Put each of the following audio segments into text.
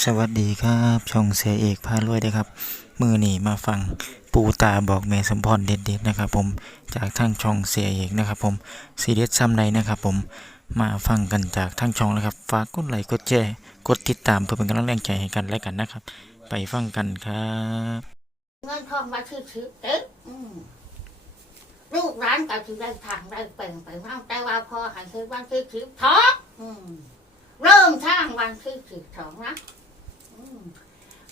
สวัสดีครับช่องเสียเอกพารวยด้ครับ มือนี่มาฟังปูตาบอกแม่สมพรเด็ดๆนะครับ ผมจากทางช่องเสียเอกนะครับ ผมซีเรียสซ้ำใดนะครับ ผมมาฟังกันจากทางช่องนะครับฝากกดไลค์กดแชร์กดติดตามเพื่อเป็นกำลังแรงใจให้กันและกันนะครับ ไปฟังกันครับเงินทองมาชื่อชื่อเอ๊ะลูกร้านก็ถือได้ทางได้เปล่งไปบ้างแต่ว่าพอหันคือวันที่สิบสองอืมเริ่มทางวันที่สิบสองนะ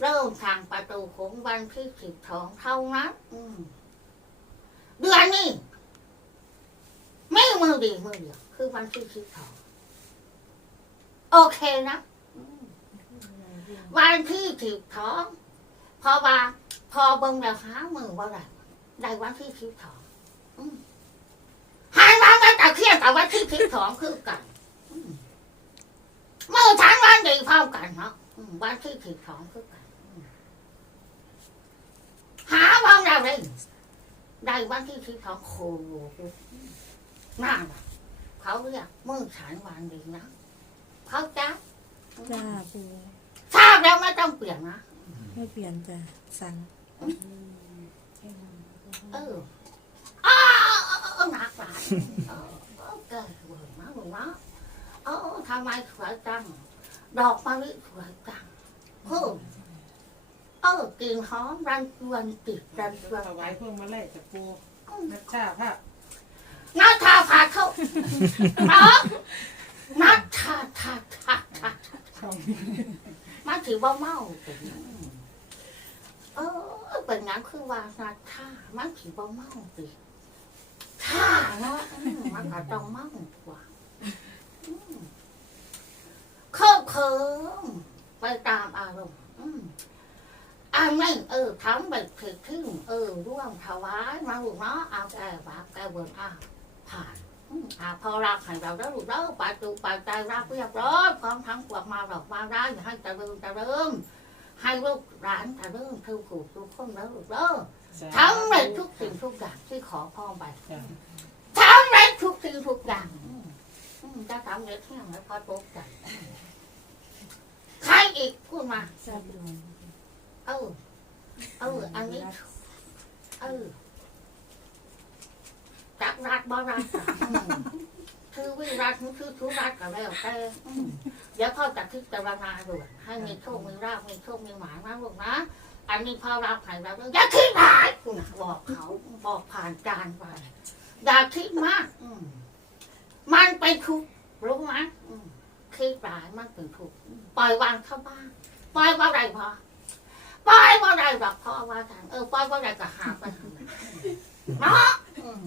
เริ่มทางประตูของวันที่สิบสองเท่านั้นอืมเดือนนี้ไม่มือดีมือเดียวคือวันที่สิบสองโอเคนะอืมวันที่สิบสองเพราะว่า พอเบิ่งแล้วหามือว่าไรได้วันที่สิบสองอืมหายมาไม่ตะเคียนกับวันที่สิบสองคือกันอืมมือทั้งวันดีเท่ากันเนาะอืม วันที่สิบสองคือกันอืมหาวังเราเลยได้วันที่สิบสองโคโหน่าว่ะเขาเรียกมือฉันวันดีนะเขาจ้าจ้าปูทราบแล้วไม่ต้องเปลี่ยนนะไม่เปลี่ยนจ้ะสั่งเอออ้าวหนักหลายเออเออเกิดเบื่อมากเลยนะเออทำไมสวยจังดอกมะลิสวยจัง เออเออกลิ่นหอมรันจวนติดรันจวนถวายพวงมาลัยจากปูนัชชาภาพนัทาพาเข้าเนาะนัทาทาทาทาช่องมาถือว่าเมาเป็นหยังเออเป็นงั้นคือว่านัทามาถือว่าเมาสิท่าเนาะอืมมันก็ต้องเมากว่าอืมเข้าเคิม ไปตามอารมณ์อืมอันนี้เออทำแบบถึงถึงเออ ร่วมถวายมาลูกเนาะเอาแก่บาปแก่เบิร์อ้าผ่านอืมอ่าพอรักให้เราได้ลูกเด้อปาจูปาใจรักเรียบร้อยพร้อมทั้งกวกมาดอกมาได้อย่าให้เจริญเจริญให้ลูกหลานเจริญทุกผู้ทุกคนแล้วลูกเด้อทั้งในทุกสิ่งทุกอย่างที่ขอพ่อไปทั้งในทุกสิ่งทุกอย่างอืมอืมจะทำในที่ไหนพอตกใจ ใครอีกพูดมาเออเอออันนี้เออจักรัดบ่รัดคือวิรัตคือทุรัตก็แล้วแต่เดี๋ยวพ่อจะคิดจะรณาด้วยให้มีโชคมีราบมีโชคมีหมายนะลูกนะอันนี้พ่อรับให้เราด้วอย่าคิดหลายบอกเขาบอกผ่านการไปอย่าคิดมากมันเป็นทุกข์รู้ไหม คิดหลายมันเป็นทุกข์ปล่อยวางเข้าบ้างปล่อยว่าไรพอปล่อยว่าไรแบบพ่อว่าทางเออปล่อยว่าไรก็หาไปทางนั้นเนาะอืม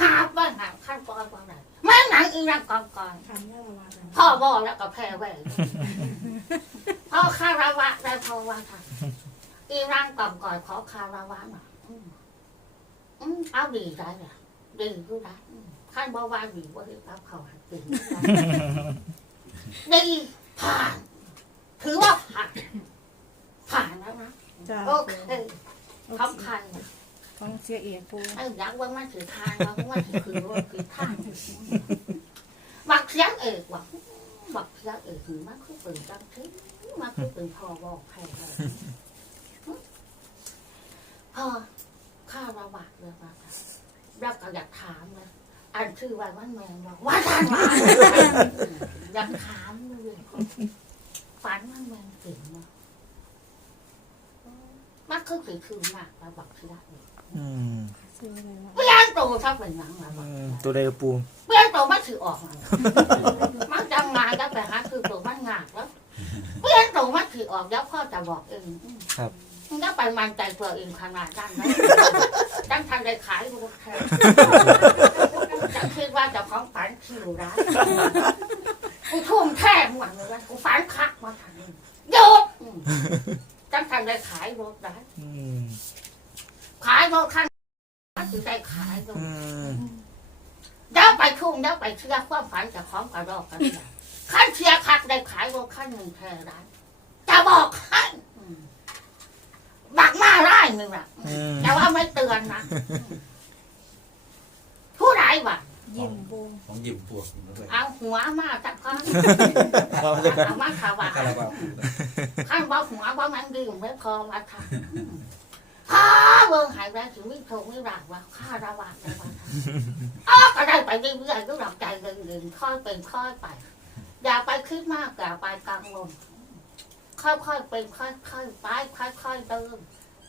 หาไปหาขั้นปล่อยว่าไรไม่หนังอีนังกองกอนทำแล้วว่าจ้ะพ่อบอกแล้วก็แพ้แหวนพ่อคาราวะได้พ่อว่าทางอีร่างก่อนก่อนขอคาราวะหน่อยอืมอืมเอาดีได้ละดีก็ได้อืมขั้นบอกว่าดีว่าที่รับเขาหันดีได้ดีผ่าน ถือว่าผ่าน ผ่านแล้วนะจ้าโอปูเคทำคันนะต้องเสียเอกปูไอ้ยักษ์ว่ามันถือทางว่ามันถือคือว่าคือทางบักเสียงเอกว่าบักเสียงเอกคือมันคือเป็นจังที่มันคือเป็นพอบอกใครเลยพ่อข้าระบาดเลยว่าเราก็อยากถามเลย อันชื่อว่ามันแมงบอกว่าท่านว่าอยากถามเลยฝันมันแมงเก่งเนาะมันคือคือคือมากเราบักเสียงเอกอืมเสื้ออะไรวะเปลี่ยนตัวถ้าเป็นหนังมาอืมตัวใดกระปูเปลี่ยนตัวมันถือออกมามันจำงานก็ไปหาคือตัวมันงานแล้วเปลี่ยนตัวมันถือออกแล้วพ่อจะบอกเองครับมันก็ไปมันใจตัวเองขนาดนั้นนะจังทันได้ขายรถแทน จังคิดว่าจะของฝันคิวร้านกูทุ่มแท้หมดเลยนะกูฝันคักมาทันนี้โยดอืมจังทันได้ขายรถได้อืมขายรถขั้นถือได้ขายรถอืมเดี๋ยวไปทุ่งเดี๋ยวไปเชื่อความฝันจากของกระดอกกันเลยขั้นเชียร์คักได้ขายรถขั้นหนึ่งแทนร้านจะบอกให้อืมบักมาไร่หนึ่งอะอืมแต่ว่าไม่เตือนนะผู้ใดวะ ยิ้มปู ของหยิบปวกอยู่ด้วยเอาหัวมาจากก้อนเอาจะเอามาขาวาคาราบาวปูนะหัวว่ามันดื่มไม่พอมาค่ะข้าเบิ่งหายแรงถึงไม่โทงไม่รักว่าข้าระวังระวังอ้อก็ได้ไปเรื่อยๆก็หลับใจเดินๆค่อยเป็นค่อยไป อย่าไปคิดมากอย่าไปกังวลค่อยๆเป็นค่อยๆไปค่อยๆเดิน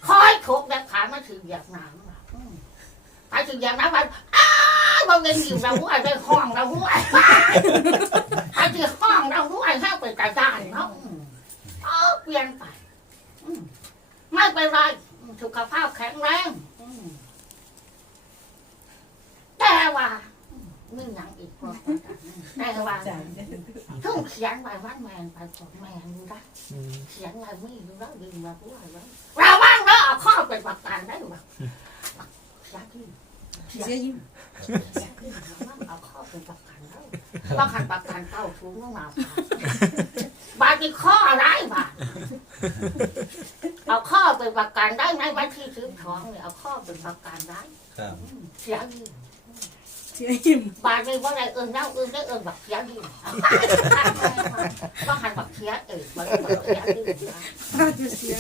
ค่อยทุกแล้วขามาถึงอย่างน้ำอะอืมไปถึงอย่างน้ำมันอ้าว บางเงินอยู่เราด้วยไปห้องเราด้วยไปที่ห้องเราด้วยให้ไปกระจายเนาะเออเปลี่ยนไปไม่เป็นไรอืมสุขภาพแข็งแรงแต่ว่ามมีหนังอีกพวกแต่ว่าจ่ายต้องเขียนไว้ว่าแมนไปของแมนดูได้เขียนไว้ไม่ดูแล้วดึงมาพูดไว้เราว่างแล้วเอาข้อเป็นประกันได้หรือเปล่า เขียนที่เสียยิ้มเขียนที่เอาข้อเป็นประกันแล้วประกันประกันเต้าถุงต้องมาบาดมีข้ออะไรบ้างเอาข้อเป็นประกันได้ไหมวันที่ซื้อทองเนี่ยเอาข้อเป็นประกันได้ครับเสียที่เสียยิ้มบาดนี้ว่าอะไรเอิญเล่าเอิญได้เอิญแบบเสียที่ก็หันแบบเสียเออมันแบบเสียที่ถ้าจะเสีย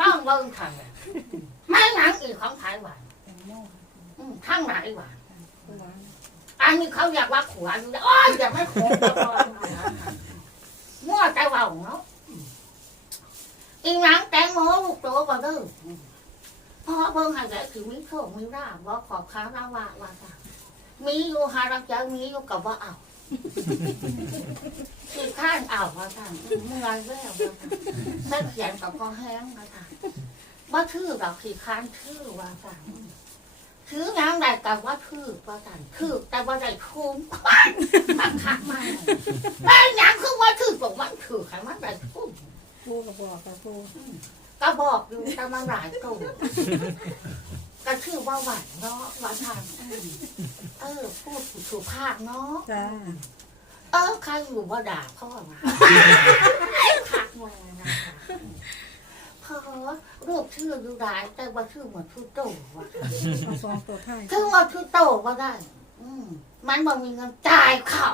ต้องเบิ่งทางไม่หนังอีกของไทยหวานแตงโมอืม ข้างไหนวานหวานอันนี้เขาอยากว่าขวานอยู่แล้วโอ้ยอย่าไม่ขวานมั่วใจเบาเนาะอีหนังแตงโมลูกโตบ่เด้อพ่อเบิ่งหันแล้วคือมีโชคมีราบว่าขอบค้าราว่าว่าจ้ะมีอยู่หารักใจมีอยู่กับว่าเอาคือข้างเอาว่าจ้ะเมื่อยแล้วว่าจ้ะแม่เขียนกับพ่อแห้งว่าจ้ะว่าชื่อเราคือค้านชื่อว่าสั่ง ถืองานใดกับว่าชื่อว่าสั่งชื่อแต่ว่าใดคุ้มบังคับมาแต่ยังคือว่าชื่อของมันถือใครมันใดคุ้มปูกระบอกกับปูก็บอกอยู่แต่มันหลายตัวก็ชื่อว่าหวานเนาะหวานทานเออพูดสุภาพเนาะจ้าเออใครอยู่ว่าด่าพ่อมาคักมานะคะ พอรูปชื่อดูได้แต่ว่าชื่อเหมือนชื่อโตว่ะเอาซองตัวไทยถึงว่าคือโตก็ได้ อืมมันบ่มีเงินจ่ายเขา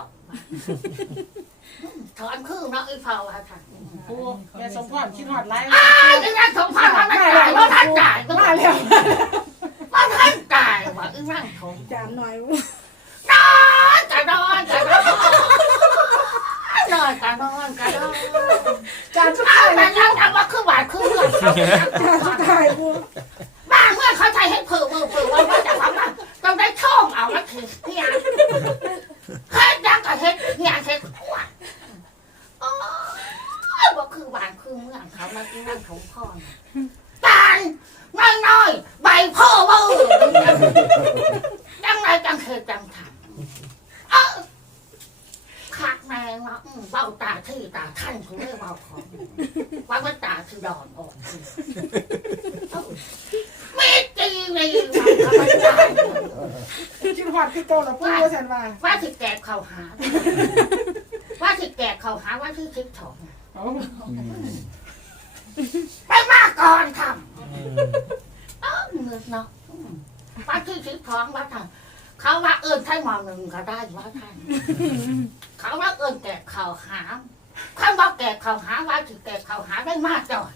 อืมถอนคือเนาะไอ้เผาอะค่ะปูแม่สมพรคิดหอดไรอ้าวไอ้นั่นสมพันธ์มันไม่จ่ายว่าท่านจ่ายก็มาว่าแล้วว่าท่านจ่ายว่าไอ้นั่นสม จานหน่อยนอนกะนอนกะนอนนอนกะนอนกะนอนจานสุดอ้าท้าวยแต่ยังทำว่าคือหวานคือ เมื่อเขาจานสุดท้ายกูบ้าเมื่อเขาใช้ให้เผื่อเผื่อเผื่อว่าจะทำว่าต้องได้ช่องเอาละทีเนี่ยเฮ็ดยังกับเฮ็ดเนี่ยเฮ็ดขวด โอ้ยว่าคือหวานคือเมืองเขามากินนั่งของพ่อน่ะตาลน้อยน้อยๆใบพ่อเวอร์จังไรจังเคยจังทำเออขาดแมงเนาะอืมเบ้าตาที่ตาท่านคุณไม่เบาของว่ามันตาคือดอนออกสิเอ้าไม่จริงเลยว่าเขาไม่ได้ คิด หอดคือโตแล้วปูว่าฉันว่าว่าที่แกเขาหา ว่าที่แกเขาหาว่าที่คิดถองเอาไปมาก่อนทำเออเงินเนาะว่าที่คิดถองว่าทำเขาว่าเอิญใช่หมอหนึ่งก็ได้ว่าท่านเขาว่าเอิญแกเขาหาคำว่าแกเขาหาว่าที่แกเขาหาได้มากจ่อย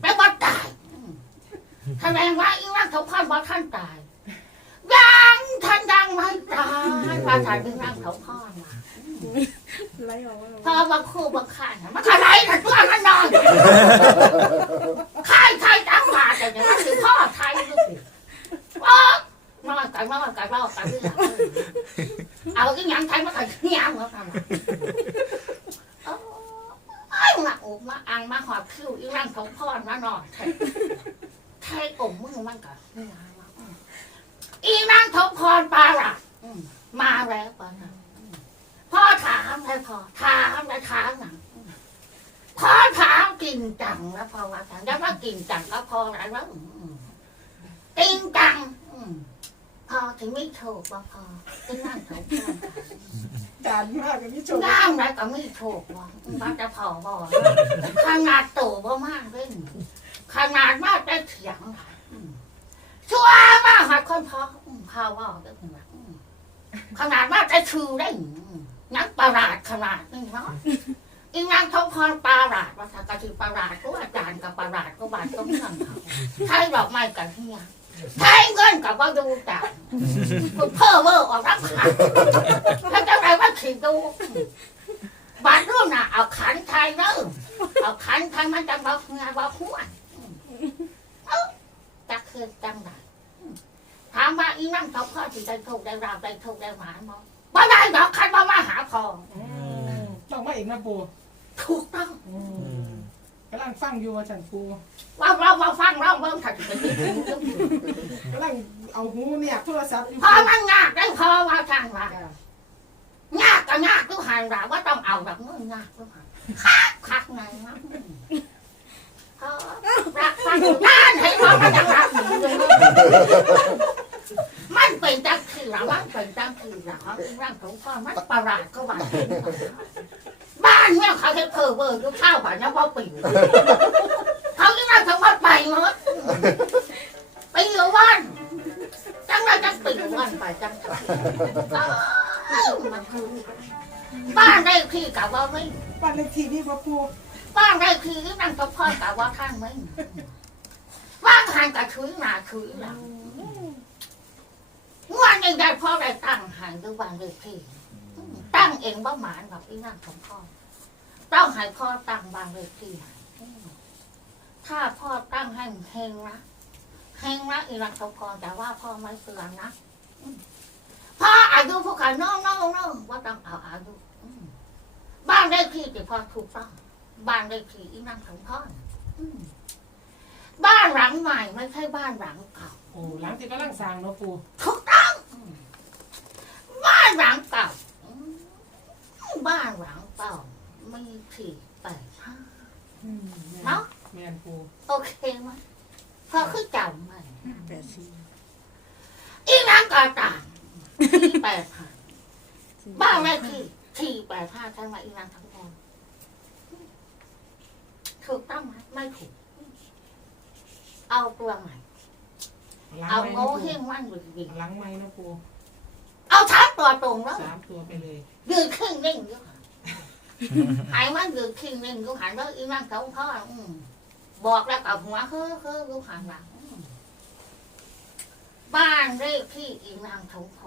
แปลว่าตายอืมแสดงว่าอีว่าเขาพ่อว่าท่านตาย ท่านยังไม่ตายว่าท่านเป็นร่างเขาพ่อมาไล่ออกว่าพอบางคู่บางข้างน่ะมันอะไรกันตัวมันนอนข้ายไทยจังหวะแต่เนี่ยมันคือพ่อไทยลูกว่านอนกันนอนกันรอกันเรื่องเอาอีหยังไทยมาไทยเนี่ยเหมือนกันไอ้มาอกมาอังมาหอบคิ้วอีร่างของพ่อมานอนไทยไทยองมึงมันกันอีร่า อีนางทองพรปลาล่ะมาแล้วปะนะพ่อถามเลยพ่อถามเลยถามหนังพ่อถามกินจังแล้วพ่อว่าจังแล้วว่ากินจังก็พอแล้วว่าอืมกินจังอืมพอถึงไม่โชคว่าพอก็นั่งโชคจานมากกับนี่โจมนั่งแล้วก็ไม่โชคว่าว่าจะพอบ่ขนาดโตบ่มากเลยขนาดมากได้เถียงค่ะอืมชัว ร์มาค่ะคนพออืมพาว่าได้เป็นแบบขนาดมากได้ชื่อได้นักประหลาดขนาดนี้เนาะอีนางทองพรปลาหลาดว่าสักกะทิปลาหลาดก็อาจารย์กับปลาหลาดก็บาดก็เมืองเขาใช้ดอกไม้กับเฮียใช้เงินกับว่าดูจักคุณเพ้อเวอร์ออกรับขันแล้วจะไรว่าขี่ดูบาดรุ่นน่ะเอาขันไทยเนอะเอาขันไทยมันจะบอกงานบอกหัวเอ้าจะคือจังไหน ถามว่าอีนั่งทองพรที่ได้ถูกได้ราบได้ถูกได้หมามั้งบ่ได้ดอกขันมามาหาพองต้องมาอีกนะปูถูกต้องกำลังฟังอยู่ว่าฉันปูว่าเรามาฟังเราเบิ่งถัดไปกำลังเอาหูเนี่ยโทรศัพท์อยู่พอมันงากได้พอว่าทางว่างากก็งากทุกหันว่าว่าต้องเอาแบบมึงงากทุกหันคักคักไงนะพอรักฟังนั่นให้ว่ามันยังรักอยู่เลย มันเป็นจังคือเรามันเป็นจังคือเราร่างของพ่อมันประหลาดก็ว่าบ้านเนี่ยเขาให้เพอเวอร์ยุข้าวผ่านน้ำพ่อปิ่วเขาที่นั่งทั้งวัดไปหมดไปอยู่บ้านจังไราจังปอยู่บ้านไปจังมันคือบ้านได้ที่กับว่าไม่บ้านเลขที่นี่ว่าปูบ้านได้ที่นั่งกับพ่อกับว่าข้างไม่ว่างหันกับชุยหนาชุยหลัง งวดนี้ได้พ่อได้ตั้งหันด้วยบานได้ที่ตั้งเองบ้าหมานแบบที่นั่งของพ่อต้องให้พ่อตั้งบานได้ที่ถ้าพ่อตั้งให้เฮงนะแห้งรักอีรักเขาพรแต่ว่าพ่อไม่เสื่อมนะพ่ออายุพวกขาน้องน้องน้องว่าต้องเอาอายุบ้านได้ที่แต่พ่อถูกต้องบ้านได้ที่อีนั่งของพ่อบ้านหลังใหม่ไม่ใช่บ้านหลังเก่าโอ้หลังที่กำลังสร้างเนาะปูถูกต้องอืมบ้านหลังเก่าอืมบ้านหลังเก่า มีที่แปดห้าเนาะแม่นปูโอเคไหมพ่อคือจำไหมแปดสี่อีนังกาต่างที่แปดห้าบ้านแรกที่ที่แปดห้าใช่ไหมอีนังทั้งคนถูกต้องไหมไม่ถูก เอาตัวใหม่หลังเอาไม้โง่นะปูเฮี้ยงว่างหรือดีหลังไม้นะปูเอาทับตัวตรงแล้วสามตัวไปเลยยืนครึ่งนิ่งอยู่ค่ะ หายมันยืนครึ่งนิ่งลูกหันแล้วอีนังสองพ่ออืมบอกแล้วกับหัวเฮ้อเฮ้อลูกหันหลังบ้านเลขที่อีนางทงพร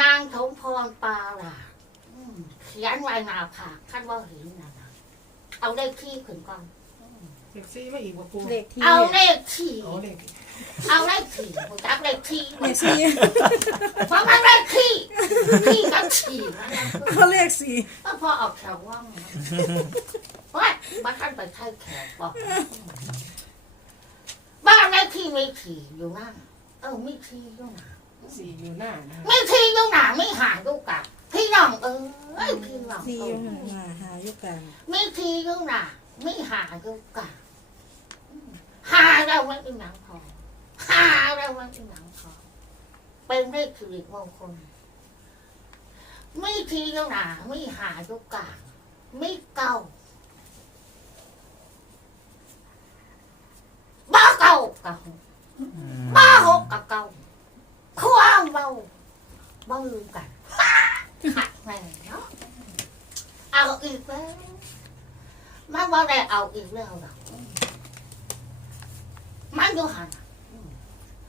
นางทงพรปาลาอืมเขียนไว้หนาผากคาดว่าเห็นนะเอาเลขที่ขึ้นก่อน เลขสี่มาอีกว่าปูเลขที่เอาเลขที่โอ้เลขเอาเลขที่ผมจับเลขที่เลขสี่เพราะมันเลขที่ที่กับที่นะนะเขาเลขสี่ก็พอออกแถวว่างนะว่าบ้านท่านไปไทยแขกบอกบ้านเลขที่มีที่อยู่นั่นเออมีที่อยู่นะสี่อยู่หน้านะไม่ที่อยู่หนาไม่หาดูกับพี่น้องเออเอ้ยพี่น้องสี่เออยู่อหาหาอยู่กลางไม่ที่อยู่หนาไม่หาดูกับ หาเราไว้เป็นหนังพองหาเราไว้เป็นหนังพองเป็นเลขสิริมงคลไม่ที่อยู่หนาไม่หาดูกับไม่เก่าบ้าเก่ากับบ้าหกกับเก่าความเบาเบาลืมกันขัดแม่เนาะเอาอีกแล้วมันบ่ได้เอาอีกแล้วหรอก มันอยู่หันน่ะอืม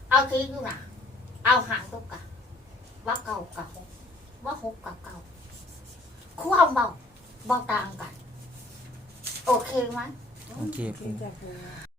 เอาทีอยู่หนาเอาหางตัวกันว่าเก่ากับหกว่าหกกับเก่าความเบาเบาต่างกัน โอเคไหมโอเคกินจากปู